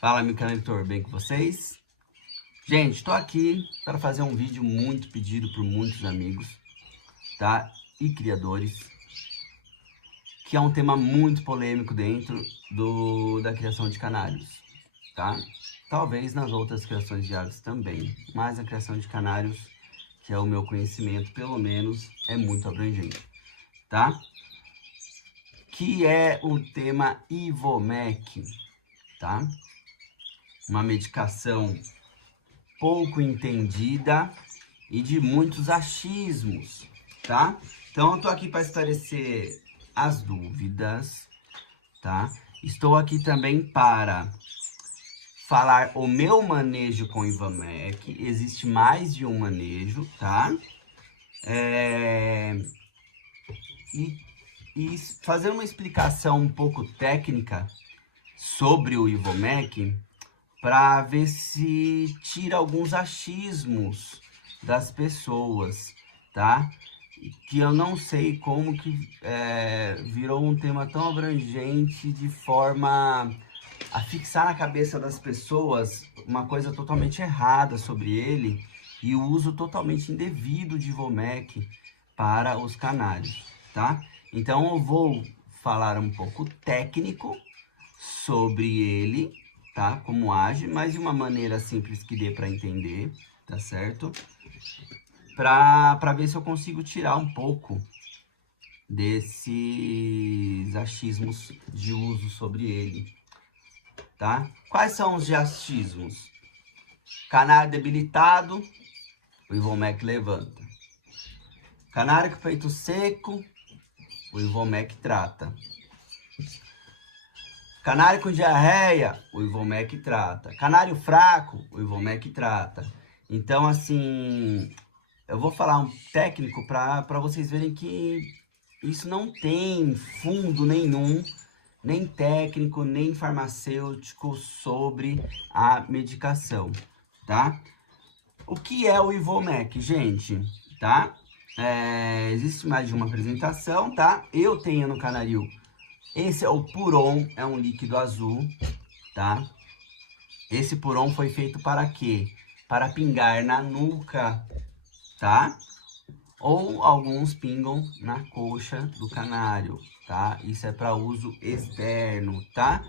Fala, meu cantor, bem com vocês? Gente, estou aqui para fazer um vídeo muito pedido por muitos amigos, tá? E criadores, que é um tema muito polêmico dentro da criação de canários, tá? Talvez nas outras criações de aves também, mas a criação de canários, que é o meu conhecimento, pelo menos, é muito abrangente, tá? Que é o tema Ivomec, tá? Uma medicação pouco entendida e de muitos achismos, tá? Então eu tô aqui para esclarecer as dúvidas, tá? Estou aqui também para falar o meu manejo com Ivomec. Existe mais de um manejo, tá? E fazer uma explicação um pouco técnica sobre o Ivomec, para ver se tira alguns achismos das pessoas, tá? Que eu não sei como que virou um tema tão abrangente de forma a fixar na cabeça das pessoas uma coisa totalmente errada sobre ele e o uso totalmente indevido de Ivomec para os canários, tá? Então eu vou falar um pouco técnico sobre ele, tá? Como age, mas de uma maneira simples que dê para entender, tá certo? Para ver se eu consigo tirar um pouco desses achismos de uso sobre ele, tá? Quais são os achismos? Canário debilitado, o Ivomec levanta. Canário com peito seco, o Ivomec trata. Canário com diarreia, o Ivomec trata. Canário fraco, o Ivomec trata. Então, assim, eu vou falar um técnico para vocês verem que isso não tem fundo nenhum, nem técnico, nem farmacêutico sobre a medicação, tá? O que é o Ivomec, gente, tá? Existe mais de uma apresentação, tá? Eu tenho no Canaril. Esse é o Puron, é um líquido azul, tá? Esse Puron foi feito para quê? Para pingar na nuca, tá? Ou alguns pingam na coxa do canário, tá? Isso é para uso externo, tá?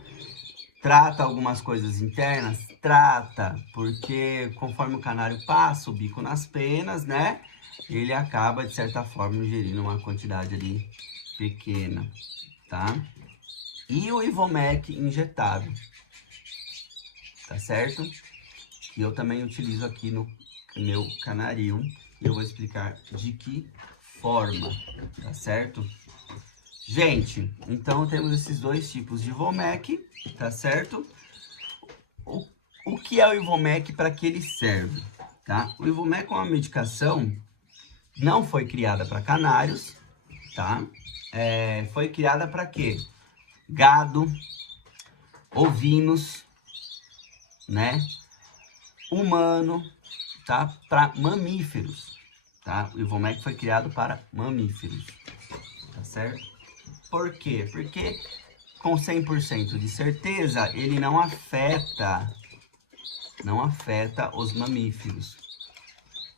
Trata algumas coisas internas? Trata, porque conforme o canário passa o bico nas penas, né? Ele acaba, de certa forma, ingerindo uma quantidade ali pequena, tá? E o Ivomec injetado, tá certo? Que eu também utilizo aqui no meu canaril. E eu vou explicar de que forma, tá certo? Gente, então temos esses dois tipos de Ivomec, tá certo? O que é o Ivomec, para que ele serve, tá? O Ivomec é uma medicação, não foi criada para canários, tá? Foi criada para quê? Gado, ovinos, né? Humano, tá? Para mamíferos, tá? O Ivomec foi criado para mamíferos, tá certo? Por quê? Porque com 100% de certeza ele não afeta os mamíferos.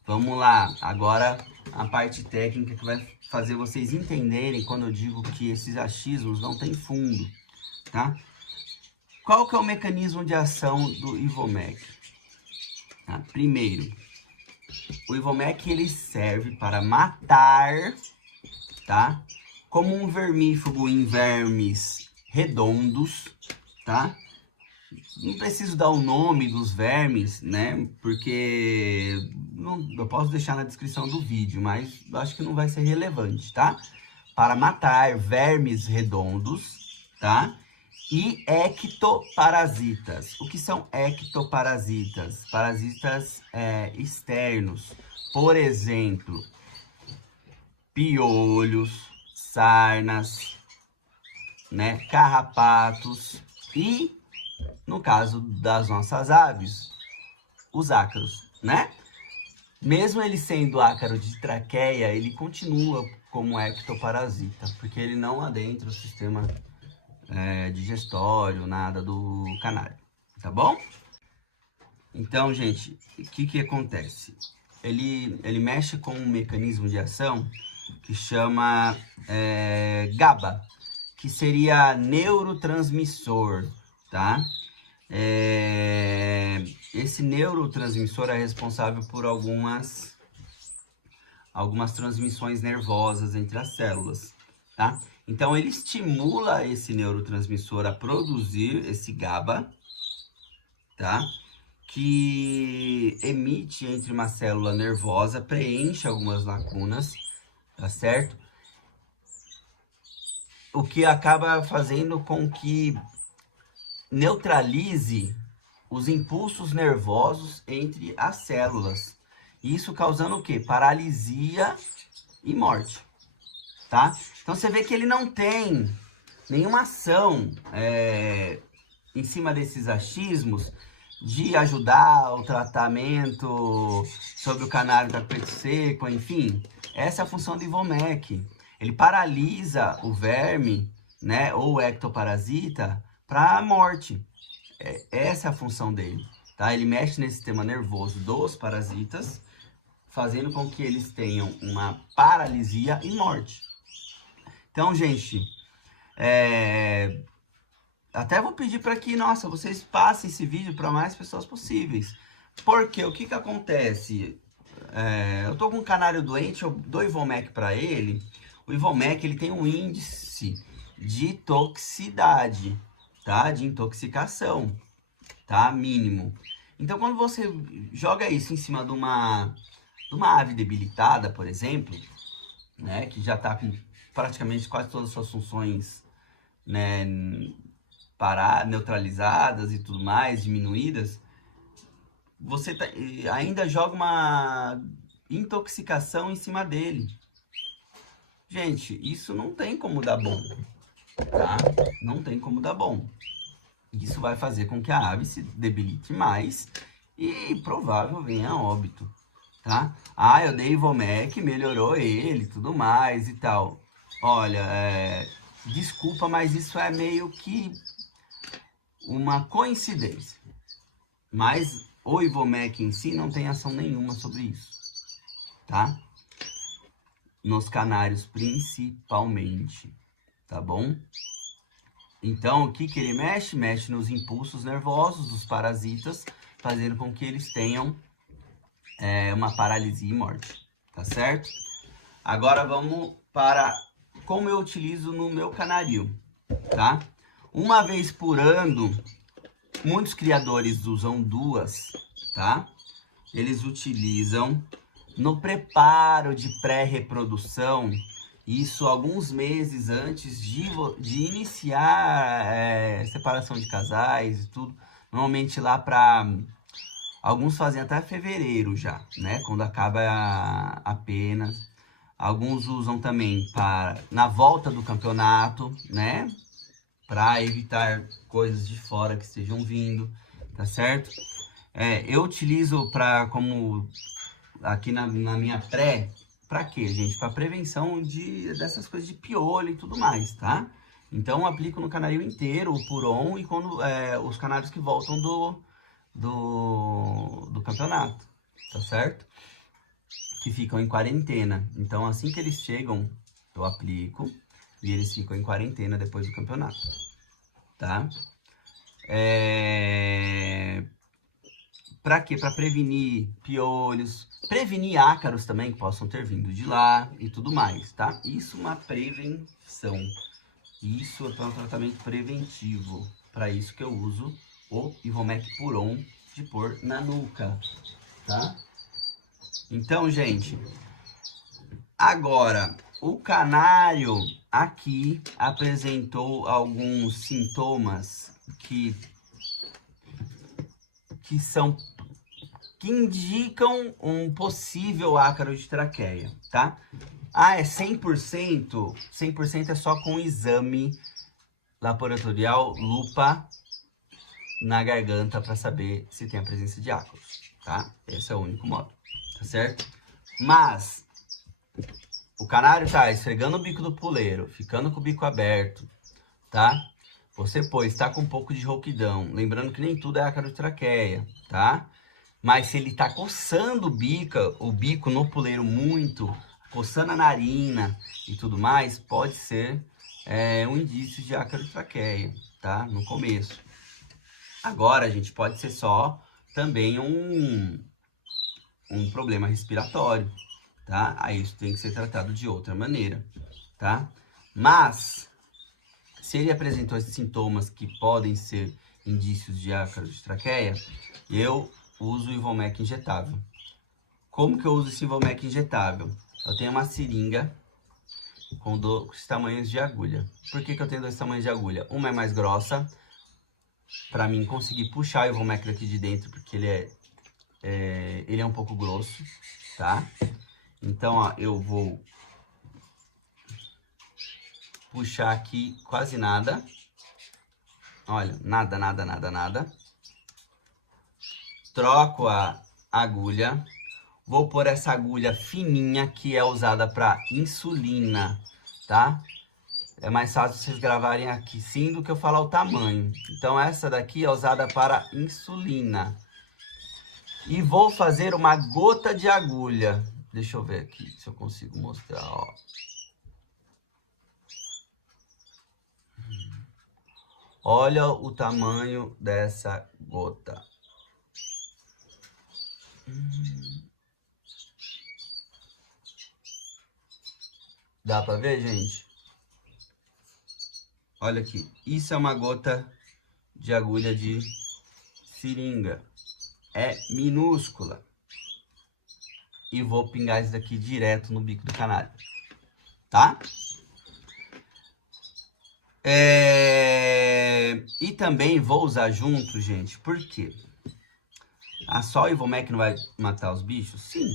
Vamos lá, agora a parte técnica que vai fazer vocês entenderem quando eu digo que esses achismos não têm fundo, tá? Qual que é o mecanismo de ação do Ivomec? Tá? Primeiro, o Ivomec ele serve para matar, tá? Como um vermífugo em vermes redondos, tá? Não preciso dar o nome dos vermes, né? Porque eu posso deixar na descrição do vídeo, mas eu acho que não vai ser relevante, tá? Para matar vermes redondos, tá? E ectoparasitas. O que são ectoparasitas? Parasitas externos. Por exemplo, piolhos, sarnas, né? Carrapatos e, no caso das nossas aves, os ácaros, né? Mesmo ele sendo ácaro de traqueia, ele continua como ectoparasita, porque ele não adentra o sistema digestório, nada do canário, tá bom? Então, gente, o que acontece? Ele mexe com um mecanismo de ação que chama GABA, que seria neurotransmissor, tá? Esse neurotransmissor é responsável por algumas transmissões nervosas entre as células, tá? Então, ele estimula esse neurotransmissor a produzir esse GABA, tá? Que emite entre uma célula nervosa, preenche algumas lacunas, tá certo? O que acaba fazendo com que neutralize os impulsos nervosos entre as células. Isso causando o quê? Paralisia e morte, tá? Então você vê que ele não tem nenhuma ação em cima desses achismos de ajudar o tratamento sobre o canário da peito seco, enfim. Essa é a função do Ivomec. Ele paralisa o verme, né, ou o ectoparasita para a morte. Essa é a função dele, tá? Ele mexe nesse sistema nervoso dos parasitas, fazendo com que eles tenham uma paralisia e morte. Então, gente, até vou pedir para que, nossa, vocês passem esse vídeo para mais pessoas possíveis. Porque o que acontece? Eu tô com um canário doente, eu dou Ivomec para ele. O Ivomec, ele tem um índice de toxicidade, tá? De intoxicação, tá? Mínimo. Então, quando você joga isso em cima de uma ave debilitada, por exemplo, né? Que já tá com praticamente quase todas as suas funções, né, neutralizadas e tudo mais, diminuídas, você ainda joga uma intoxicação em cima dele. Gente, isso não tem como dar bom, tá? Não tem como dar bom. Isso vai fazer com que a ave se debilite mais e provável venha a óbito, tá? Ah, eu dei Ivomec, melhorou ele, tudo mais e tal. Olha, desculpa, mas isso é meio que uma coincidência. Mas o Ivomec em si não tem ação nenhuma sobre isso, tá? Nos canários principalmente, tá bom? Então, o que ele mexe? Mexe nos impulsos nervosos dos parasitas, fazendo com que eles tenham uma paralisia e morte, tá certo? Agora vamos para como eu utilizo no meu canarinho, tá? Uma vez por ano, muitos criadores usam duas, tá? Eles utilizam no preparo de pré-reprodução, isso alguns meses antes de iniciar separação de casais e tudo. Normalmente lá para... Alguns fazem até fevereiro já, né? Quando acaba a pena. Alguns usam também na volta do campeonato, né? Para evitar coisas de fora que estejam vindo, tá certo? Eu utilizo como aqui na minha pré, pra quê, gente? Pra prevenção dessas coisas de piolho e tudo mais, tá? Então, eu aplico no canarinho inteiro o Puron e quando os canários que voltam do campeonato, tá certo? Que ficam em quarentena. Então, assim que eles chegam, eu aplico e eles ficam em quarentena depois do campeonato, tá? Pra quê? Pra prevenir piolhos, prevenir ácaros também que possam ter vindo de lá e tudo mais, tá? Isso é uma prevenção. Isso é um tratamento preventivo. Para isso que eu uso o Ivomec Puron de pôr na nuca, tá? Então, gente, agora o canário aqui apresentou alguns sintomas que indicam um possível ácaro de traqueia, tá? Ah, é 100%? 100% é só com exame laboratorial, lupa na garganta para saber se tem a presença de ácaros, tá? Esse é o único modo, tá certo? Mas o canário tá esfregando o bico do puleiro, ficando com o bico aberto, tá? Você pôs, tá com um pouco de rouquidão. Lembrando que nem tudo é ácaro de traqueia, tá? Mas se ele tá coçando o bico no puleiro muito, coçando a narina e tudo mais, pode ser um indício de ácaro de traqueia, tá? No começo. Agora, gente, pode ser só também um problema respiratório, tá? Aí isso tem que ser tratado de outra maneira, tá? Mas, se ele apresentou esses sintomas que podem ser indícios de ácaro de traqueia, eu uso o Ivomec injetável. Como que eu uso esse Ivomec injetável? Eu tenho uma seringa com 2 tamanhos de agulha. Por que eu tenho 2 tamanhos de agulha? Uma é mais grossa, para mim conseguir puxar o Ivomec daqui de dentro, porque ele é um pouco grosso, tá? Então, ó, eu vou puxar aqui quase nada. Olha, nada, nada, nada, nada. Troco a agulha. Vou pôr essa agulha fininha que é usada para insulina, tá? É mais fácil vocês gravarem aqui sim do que eu falar o tamanho. Então, essa daqui é usada para insulina. E vou fazer uma gota de agulha. Deixa eu ver aqui se eu consigo mostrar, ó. Olha o tamanho dessa gota. Dá pra ver, gente? Olha aqui. Isso é uma gota de agulha de seringa. É minúscula. E vou pingar isso daqui direto no bico do canário. Tá? E também vou usar junto, gente. Por quê? Só o Ivomec não vai matar os bichos? Sim.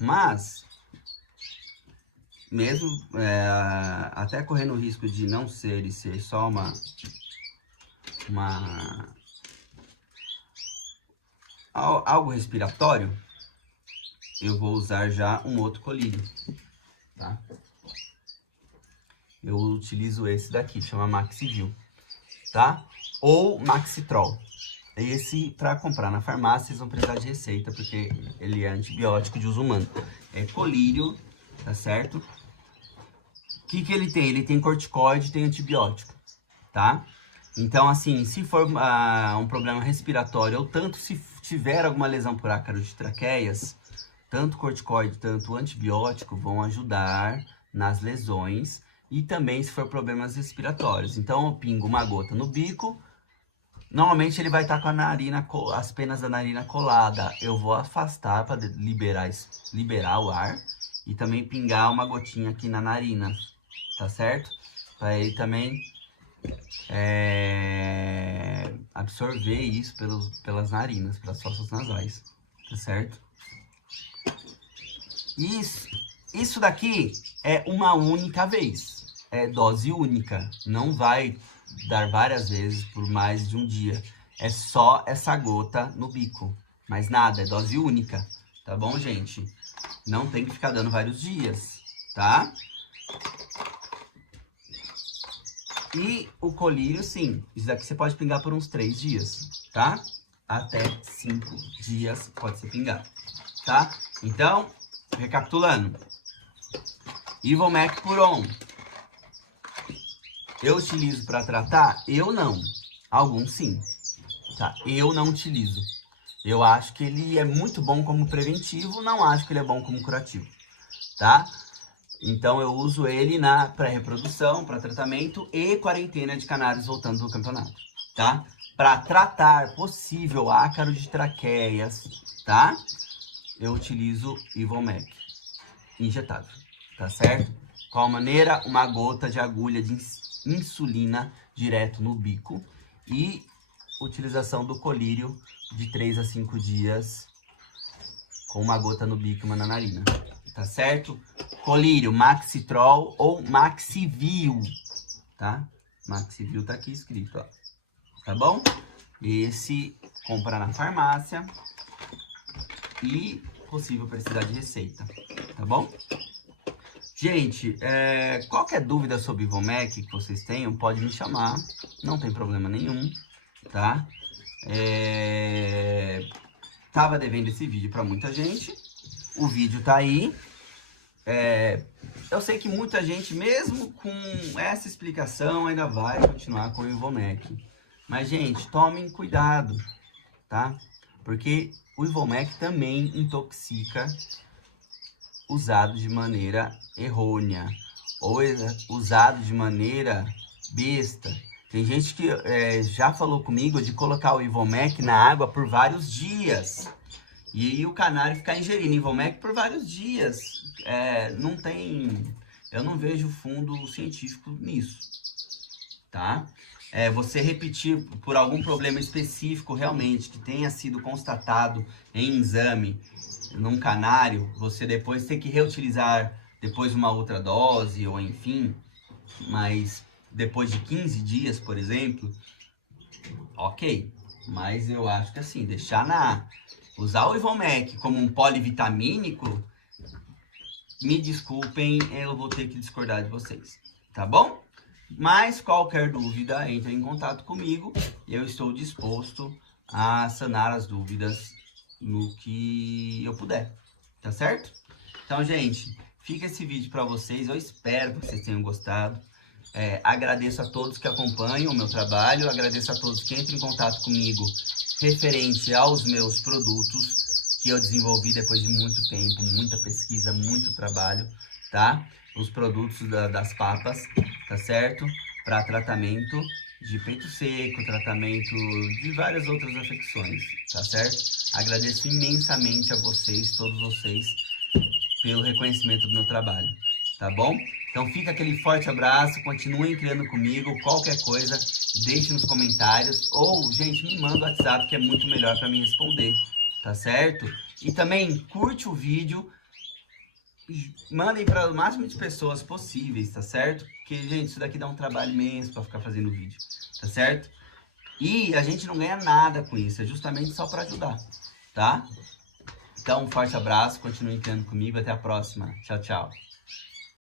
Mas, mesmo até correndo o risco de não ser e ser só algo respiratório, eu vou usar já um outro colírio, tá? Eu utilizo esse daqui, chama Maxivil, tá? Ou Maxitrol. Esse, para comprar na farmácia, vocês vão precisar de receita, porque ele é antibiótico de uso humano. É colírio, tá certo? O que ele tem? Ele tem corticoide, tem antibiótico, tá? Então, assim, se for um problema respiratório, ou tanto se tiver alguma lesão por ácaro de traqueias, tanto corticoide, tanto antibiótico vão ajudar nas lesões. E também se for problemas respiratórios. Então, eu pingo uma gota no bico. Normalmente ele vai estar com a narina, as penas da narina colada. Eu vou afastar para liberar o ar. E também pingar uma gotinha aqui na narina, tá certo? Para ele também absorver isso pelas narinas, pelas fossas nasais, tá certo? Isso daqui é uma única vez, é dose única, não vai dar várias vezes por mais de um dia, é só essa gota no bico, mais nada, é dose única, tá bom, gente? Não tem que ficar dando vários dias, tá? E o colírio, sim, isso daqui você pode pingar por uns 3 dias, tá? Até 5 dias pode ser pingado, tá? Então, recapitulando. Ivomec Puron. Eu utilizo para tratar? Eu não. Alguns sim, tá? Eu não utilizo. Eu acho que ele é muito bom como preventivo, não acho que ele é bom como curativo, tá? Então eu uso ele na pré-reprodução, para tratamento e quarentena de canários voltando do campeonato, tá? Para tratar possível ácaro de traqueias, tá? Eu utilizo Ivomec injetável, tá certo? Qual maneira? Uma gota de agulha de insulina direto no bico e utilização do colírio de 3 a 5 dias com uma gota no bico e uma na narina, tá certo? Colírio, Maxitrol ou Maxivil, tá? Maxivil tá aqui escrito, ó. Tá bom? Esse compra na farmácia e possível precisar de receita, tá bom? Gente, qualquer dúvida sobre Ivomec que vocês tenham, pode me chamar, não tem problema nenhum, tá? Tava devendo esse vídeo para muita gente, o vídeo tá aí. Eu sei que muita gente, mesmo com essa explicação, ainda vai continuar com o Ivomec. Mas, gente, tomem cuidado, tá? Porque o Ivomec também intoxica usado de maneira errônea ou usado de maneira besta. Tem gente que já falou comigo de colocar o Ivomec na água por vários dias e o canário ficar ingerindo Ivomec por vários dias. Eu não vejo fundo científico nisso, tá? Você repetir por algum problema específico realmente que tenha sido constatado em exame num canário, você depois tem que reutilizar depois uma outra dose, ou enfim, mas depois de 15 dias, por exemplo, ok. Mas eu acho que assim, usar o Ivomec como um polivitamínico, me desculpem, eu vou ter que discordar de vocês, tá bom? Mas qualquer dúvida, entre em contato comigo, eu estou disposto a sanar as dúvidas no que eu puder, tá certo? Então, gente, fica esse vídeo para vocês, eu espero que vocês tenham gostado. Agradeço a todos que acompanham o meu trabalho, agradeço a todos que entram em contato comigo referente aos meus produtos que eu desenvolvi depois de muito tempo, muita pesquisa, muito trabalho, tá? Os produtos das papas, tá certo? Para tratamento de peito seco, tratamento de várias outras afecções, tá certo? Agradeço imensamente a vocês, todos vocês, pelo reconhecimento do meu trabalho, tá bom? Então fica aquele forte abraço, continuem criando comigo, qualquer coisa, deixe nos comentários, ou, gente, me manda o WhatsApp que é muito melhor para mim responder, tá certo? E também curte o vídeo, mandem para o máximo de pessoas possíveis, tá certo? Porque, gente, isso daqui dá um trabalho imenso para ficar fazendo vídeo, tá certo? E a gente não ganha nada com isso, é justamente só para ajudar, tá? Então, um forte abraço, continuem criando comigo, até a próxima. Tchau, tchau.